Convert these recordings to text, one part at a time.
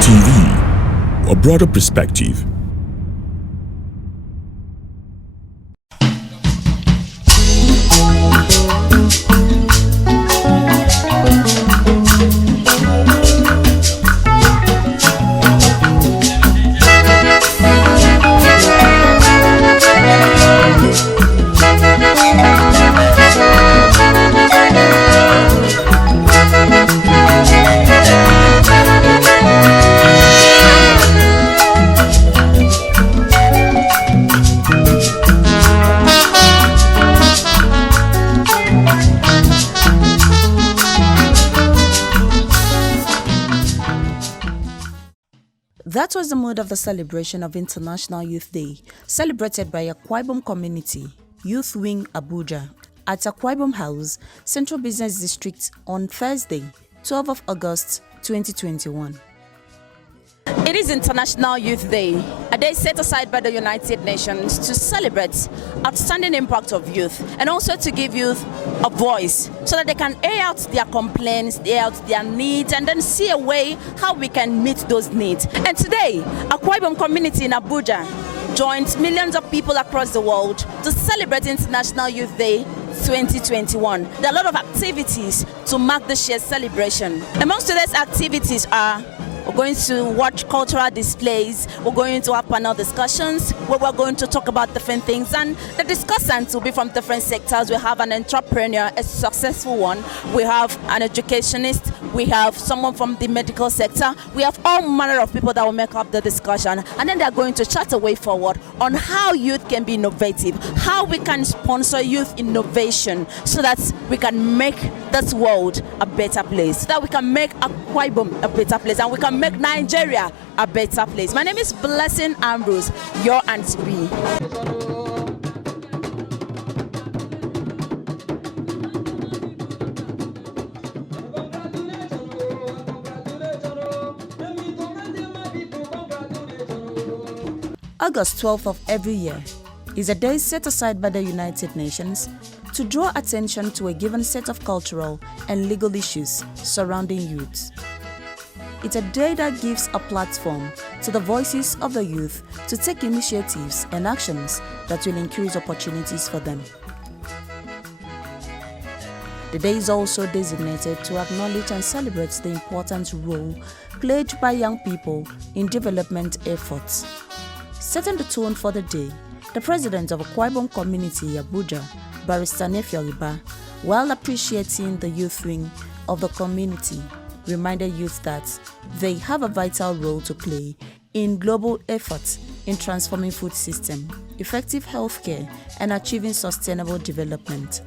TV, a broader perspective. That was the mood of the celebration of International Youth Day, celebrated by Akwa Ibom Community, Youth Wing Abuja, at Akwa Ibom House, Central Business District on Thursday, 12th of August 2021. It is International Youth Day, a day set aside by the United Nations to celebrate outstanding impact of youth and also to give youth a voice so that they can air out their complaints, air out their needs, and then see a way how we can meet those needs. And today, Akwa Ibom community in Abuja joins millions of people across the world to celebrate International Youth Day 2021. There are a lot of activities to mark the shared celebration. Amongst today's activities are we're going to watch cultural displays, we're going to have panel discussions where we're going to talk about different things, and the discussants will be from different sectors. We have an entrepreneur, a successful one, we have an educationist, we have someone from the medical sector, we have all manner of people that will make up the discussion, and then they're going to chart a way forward on how youth can be innovative, how we can sponsor youth innovation so that we can make this world a better place, so that we can make Akwa Ibom a better place, and we can make Nigeria a better place. My name is Blessing Ambrose, your Auntie B. August 12th of every year is a day set aside by the United Nations to draw attention to a given set of cultural and legal issues surrounding youth. It's a day that gives a platform to the voices of the youth to take initiatives and actions that will increase opportunities for them. The day is also designated to acknowledge and celebrate the important role played by young people in development efforts. Setting the tone for the day, the president of Akwa Ibom Community, Abuja, Barrister Nefyoriba, while appreciating the youth wing of the community, reminded youth that they have a vital role to play in global efforts in transforming food system, effective healthcare, and achieving sustainable development.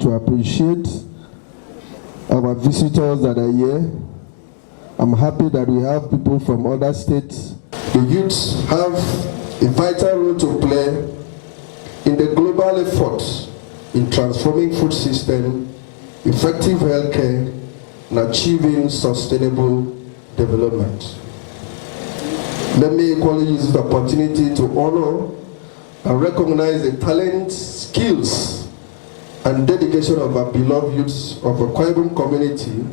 To appreciate our visitors that are here, I'm happy that we have people from other states. The youths have a vital role to play in the global efforts in transforming food system, effective healthcare, and achieving sustainable development. Let me equally use the opportunity to honor and recognize the talent, skills, and dedication of our beloved youths of the Akwa Ibom community,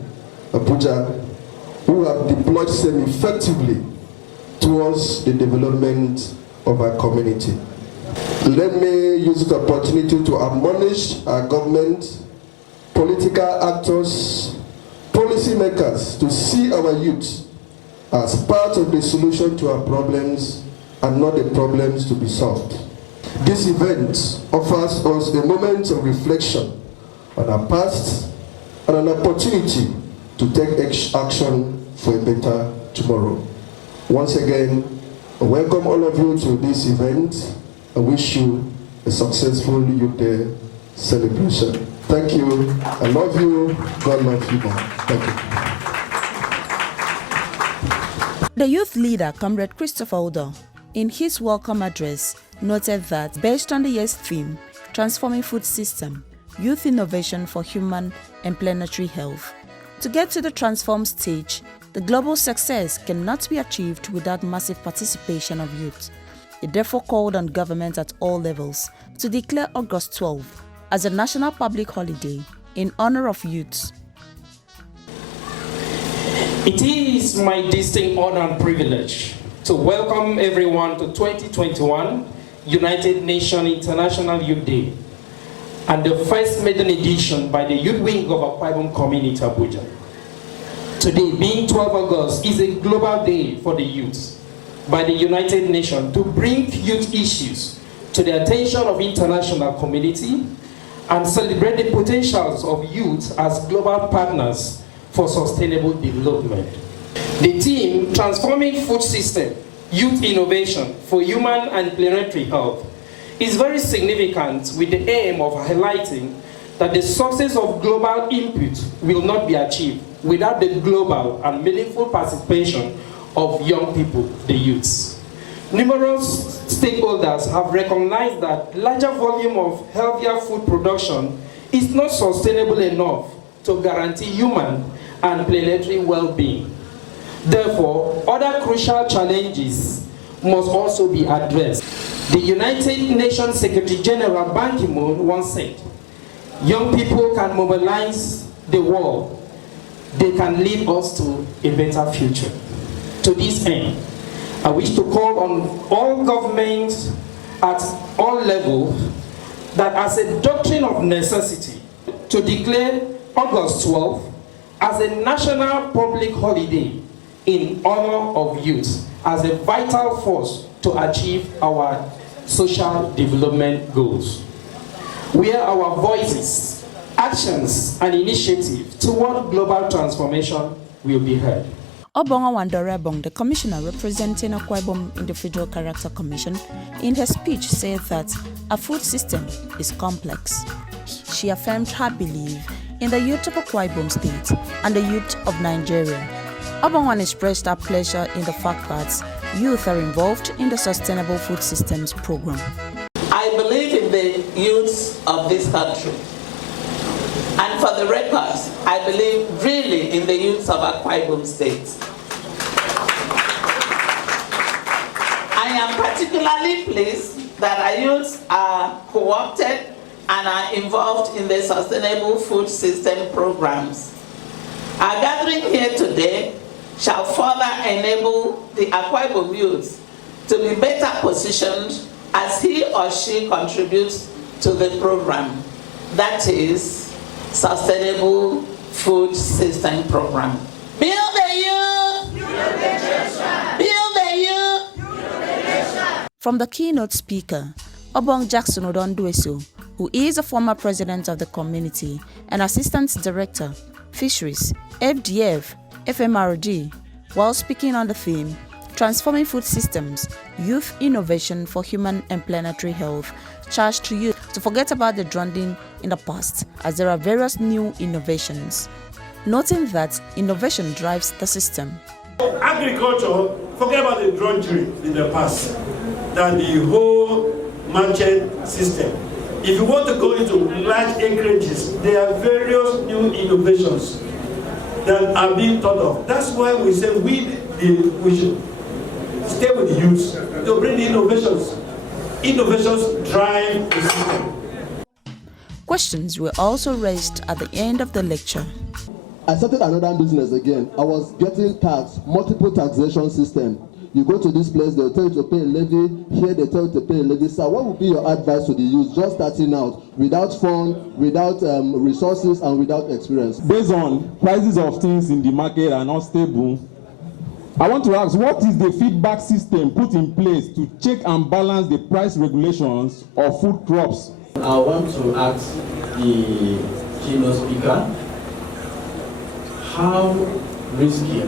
Abuja, who have deployed them effectively towards the development of our community. Let me use the opportunity to admonish our government, political actors, policymakers to see our youth as part of the solution to our problems and not the problems to be solved. This event offers us a moment of reflection on our past and an opportunity to take action for a better tomorrow. Once again, I welcome all of you to this event. I wish you a successful Youth Day celebration. Thank you. I love you. God love you more. Thank you. The youth leader, Comrade Christopher Odo, in his welcome address, noted that based on the year's theme, Transforming Food System, Youth Innovation for Human and Planetary Health, to get to the transformed stage, the global success cannot be achieved without massive participation of youth. It therefore called on government at all levels to declare August 12th as a national public holiday in honor of youths. It is my distinct honor and privilege to welcome everyone to 2021 United Nations International Youth Day and the first maiden edition by the Youth Wing of Akwa Ibom Community, Abuja. Today, being 12 August, is a global day for the youth by the United Nations to bring youth issues to the attention of international community and celebrate the potentials of youth as global partners for sustainable development. The theme, Transforming Food System, Youth Innovation for Human and Planetary Health, is very significant with the aim of highlighting that the success of global input will not be achieved without the global and meaningful participation of young people, the youths. Numerous stakeholders have recognized that larger volume of healthier food production is not sustainable enough to guarantee human and planetary well-being. Therefore, other crucial challenges must also be addressed. The United Nations Secretary General Ban Ki-moon once said, young people can mobilize the world. They can lead us to a better future. To this end, I wish to call on all governments at all levels that as a doctrine of necessity to declare August 12th as a national public holiday in honor of youth as a vital force to achieve our social development goals, where our voices, actions, and initiatives toward global transformation will be heard. Obonga Wandorebong, the commissioner representing Akwa Ibom Individual Character Commission, in her speech said that a food system is complex. She affirmed her belief in the youth of Akwa Ibom State and the youth of Nigeria. Obonga expressed her pleasure in the fact that youth are involved in the Sustainable Food Systems program. I believe in the youth of this country. And for the record, I believe really in the youth of Akwa Ibom State. I am particularly pleased that our youth are co-opted and are involved in the Sustainable Food System programs. Our gathering here today shall further enable the Akwa Ibom youth to be better positioned as he or she contributes to the program. That is Sustainable Food System Program. Build the youth! Build the youth! Build the nation! From the keynote speaker, Obong Jackson Odondueso, who is a former president of the community and assistant director, Fisheries, FDF, FMRD, while speaking on the theme, Transforming Food Systems, Youth Innovation for Human and Planetary Health, charged to youth to forget about the drudgery in the past, as there are various new innovations, noting that innovation drives the system. Agriculture, forget about the drudgery in the past, than the whole merchant system. If you want to go into large acreages, there are various new innovations that are being thought of. That's why we say we should stay with the youth to bring the innovations. Innovations drive the system. Questions were also raised at the end of the lecture. I started another business again. I was getting taxed, multiple taxation system. You go to this place, they'll tell you to pay a levy. Here they tell you to pay a levy. So what would be your advice to the youth just starting out, without fund, without resources, and without experience? Based on prices of things in the market are not stable, I want to ask, what is the feedback system put in place to check and balance the price regulations of food crops? I want to ask the keynote speaker, how risky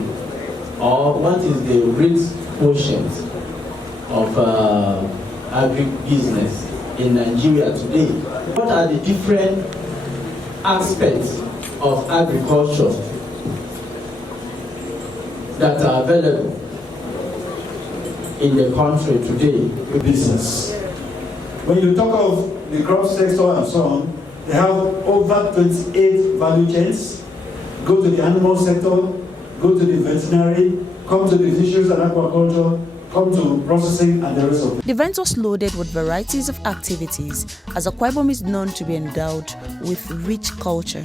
or what is the risk quotient of agribusiness in Nigeria today? What are the different aspects of agriculture that are available in the country today? Business. When you talk of the crop sector and so on, they have over 28 value chains. Go to the animal sector, go to the veterinary, come to the fisheries and aquaculture, come to processing and the rest of it. The event was loaded with varieties of activities, as Akwa Ibom is known to be endowed with rich culture.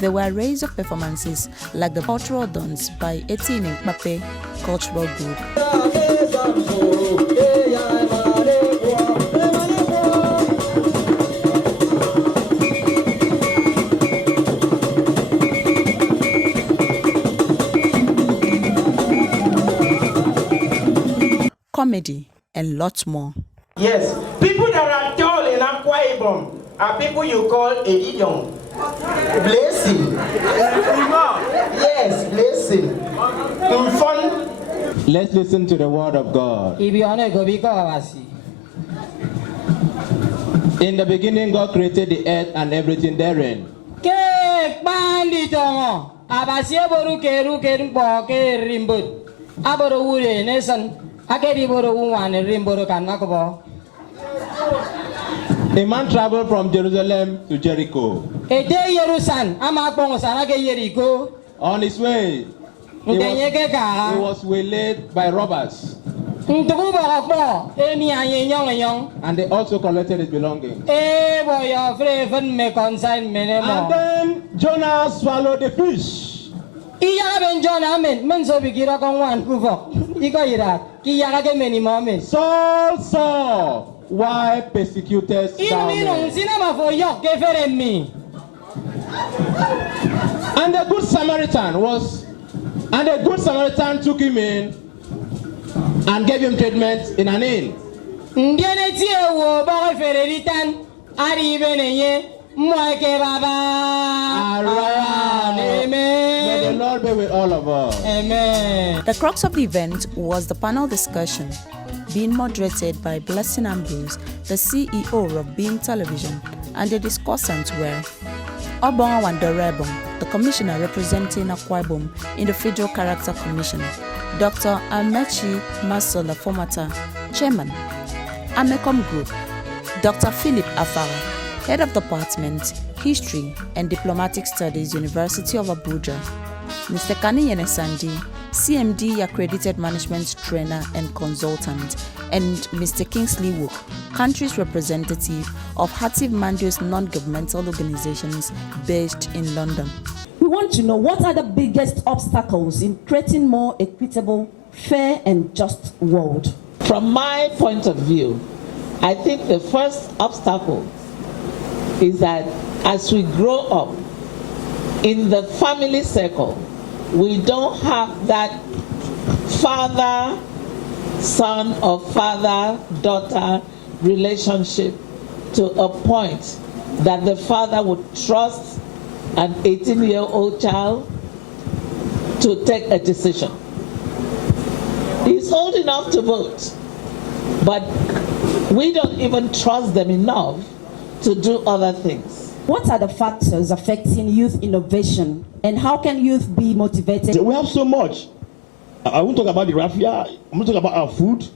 There were arrays of performances like the cultural dance by Etienne Mbappe Cultural Group. Comedy and lots more. Yes, people that are tall in Akwa Ibom are people you call Edidon. Blessing. Yes, blessing. In fun. Let's listen to the word of God. In the beginning, God created the earth and everything therein. A man traveled from Jerusalem to Jericho. On his way, he was waylaid by robbers. And they also collected his belongings. And then Jonah swallowed the fish. Saul saw, why persecutest thou me? And the good Samaritan took him in and gave him treatment in an inn. Amen. May the Lord be with all of us. Amen. The crux of the event was the panel discussion being moderated by Blessing Ambrose, the CEO of Being Television, and the discussants were Obong Wandorebong, the commissioner representing Akwa Ibom in the Federal Character Commission, Dr. Amechi Masola Fomata, Chairman, Amecom Group, Dr. Philip Afara, Head of Department, History and Diplomatic Studies, University of Abuja, Mr. Kaniyene Sandi, CMD Accredited Management Trainer and Consultant, and Mr. Kingsley Wook, Country's Representative of Hativ Mandios Non-Governmental Organizations based in London. We want to know what are the biggest obstacles in creating more equitable, fair and just world. From my point of view, I think the first obstacle is that as we grow up in the family circle, we don't have that father-son or father-daughter relationship to a point that the father would trust an 18-year-old child to take a decision. He's old enough to vote, but we don't even trust them enough to do other things. What are the factors affecting youth innovation and how can youth be motivated? We have so much. I won't talk about the raffia, I won't talk about our food.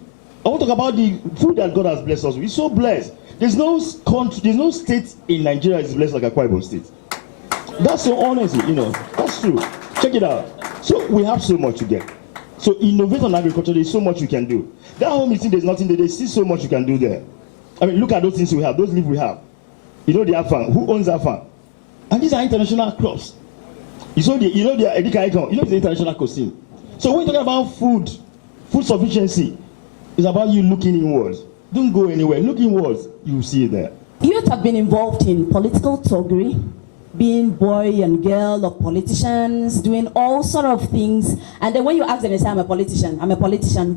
I won't talk about the food that God has blessed us with. We're so blessed. There's no country, there's no state in Nigeria that is blessed like Akwa Ibom State. That's so honestly, that's true. Check it out. So we have so much to get. So innovate on agriculture, there's so much you can do. That home you think there's nothing there, there's still so much you can do there. I mean, look at those things we have, those leaves we have. The farm. Who owns that farm? And these are international crops. It's the international cuisine. So when you're talking about food sufficiency, it's about you looking inwards. Don't go anywhere. Look inwards. You will see it there. Youth have been involved in political thuggery, being boy and girl of politicians, doing all sort of things. And then when you ask them, they say, I'm a politician.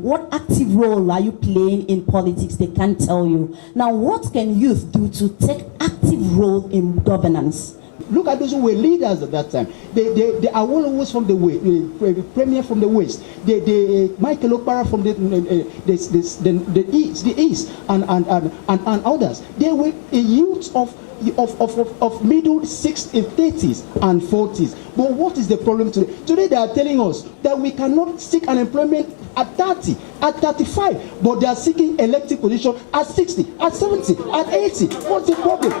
What active role are you playing in politics? They can't tell you. Now, what can youth do to take active role in governance? Look at those who were leaders at that time. The Awolowo's from the West, the Premier from the West, the Michael Okpara from the East, and others. They were a youth of middle 60s, 30s, and 40s. But what is the problem today? Today they are telling us that we cannot seek unemployment at 30, at 35, but they are seeking elective position at 60, at 70, at 80. What's the problem?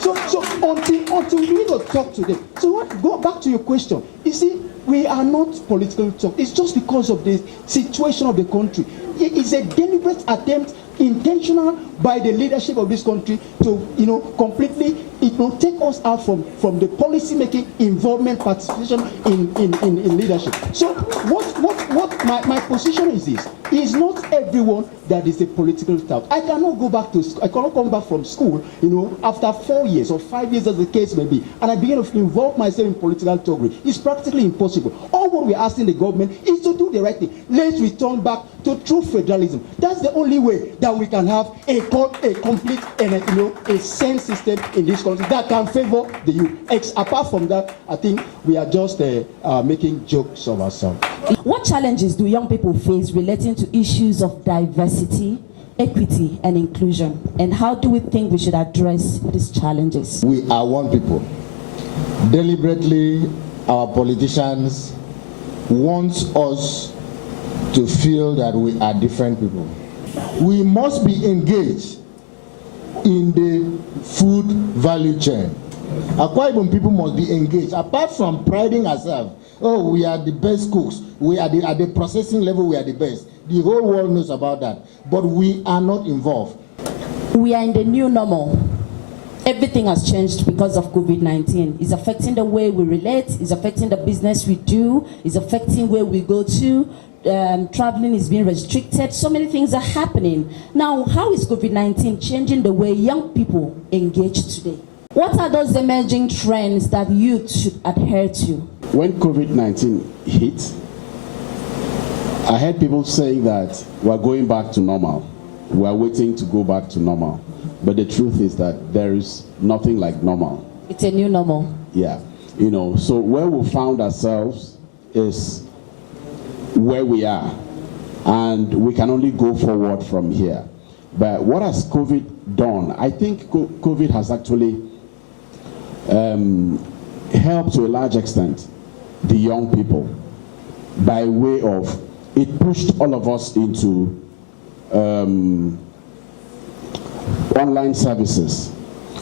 So until we need to talk to them. So what? Go back to your question. You see, we are not political talk. It's just because of the situation of the country. It's a deliberate attempt, intentional by the leadership of this country to, completely, it will take us out from the policy making, involvement, participation in leadership. So what my position is this: is not everyone that is a political tout. I cannot go back to school. I cannot come back from school, after 4 years or 5 years, as the case may be, and I begin to involve myself in political talkery. It's practically impossible. All what we're asking the government is to do the right thing. Let's return back to true federalism. That's the only way that we can have a complete and a sane system in this country that can favor the youth. Apart from that, I think we are just making jokes of ourselves. What challenges do young people face relating to issues of diversity, equity, and inclusion? And how do we think we should address these challenges? We are one people. Deliberately, our politicians want us to feel that we are different people. We must be engaged in the food value chain. Akwa Ibom people must be engaged. Apart from priding ourselves, oh, we are the best cooks, we are at the processing level, we are the best. The whole world knows about that, but we are not involved. We are in the new normal. Everything has changed because of COVID-19. It's affecting the way we relate, it's affecting the business we do, it's affecting where we go to. Traveling is being restricted. So many things are happening. Now, how is COVID-19 changing the way young people engage today? What are those emerging trends that youth should adhere to? When COVID-19 hit, I heard people saying that we're going back to normal. We're waiting to go back to normal. But the truth is that there is nothing like normal. It's a new normal. Yeah. So where we found ourselves is where we are. And we can only go forward from here. But what has COVID done? I think COVID has actually helped to a large extent the young people by way of it pushed all of us into online services,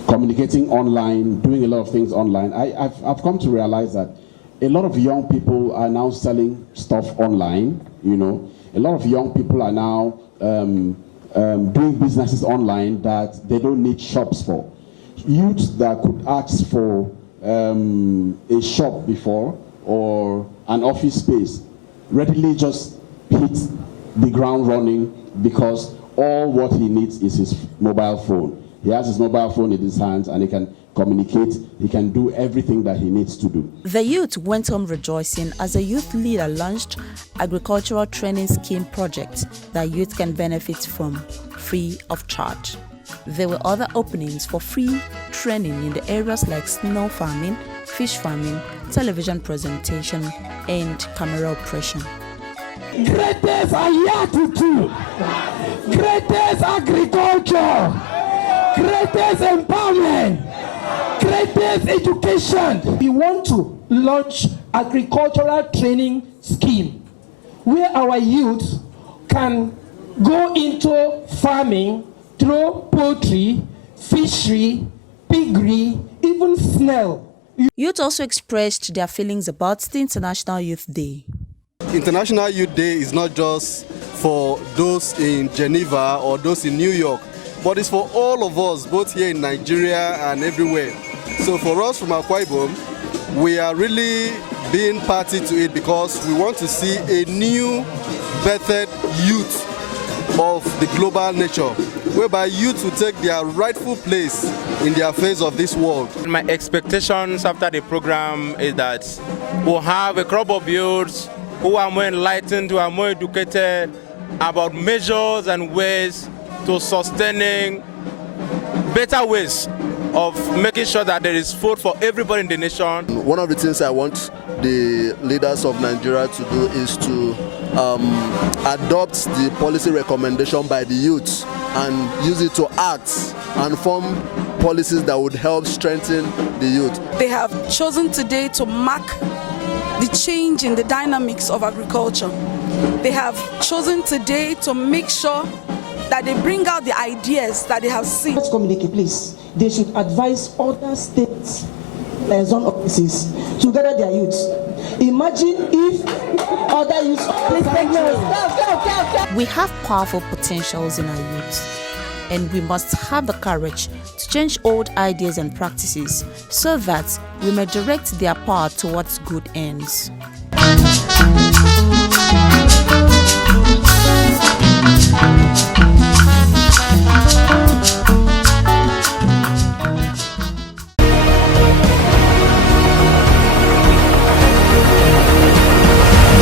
communicating online, doing a lot of things online. I've come to realize that a lot of young people are now selling stuff online. A lot of young people are now doing businesses online that they don't need shops for. Youths that could ask for a shop before or an office space readily just hit the ground running because all what he needs is his mobile phone. He has his mobile phone in his hands and he can communicate, he can do everything that he needs to do. The youth went home rejoicing as a youth leader launched agricultural training scheme project that youth can benefit from free of charge. There were other openings for free training in the areas like snow farming, fish farming, television presentation, and camera operation. Greatest are here to do. Greatest agriculture. Greatest empowerment. Greatest education. We want to launch agricultural training scheme where our youth can go into farming through poultry, fishery, piggery, even snail. Youth also expressed their feelings about the International Youth Day. International Youth Day is not just for those in Geneva or those in New York, but it's for all of us, both here in Nigeria and everywhere. So for us from Akwa Ibom, we are really being party to it because we want to see a new, birthed youth of the global nature, whereby youth will take their rightful place in the affairs of this world. My expectations after the program is that we'll have a crop of youths who are more enlightened, who are more educated about measures and ways to sustaining better ways of making sure that there is food for everybody in the nation. One of the things I want the leaders of Nigeria to do is to adopt the policy recommendation by the youth and use it to act and form policies that would help strengthen the youth. They have chosen today to mark the change in the dynamics of agriculture. They have chosen today to make sure that they bring out the ideas that they have seen. Let's communicate, please. They should advise other states liaison offices to gather their youths. Imagine if other youths... We have powerful potentials in our youth. and we must have the courage to change old ideas and practices so that we may direct their power towards good ends.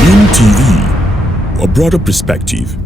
Beam TV, a broader perspective.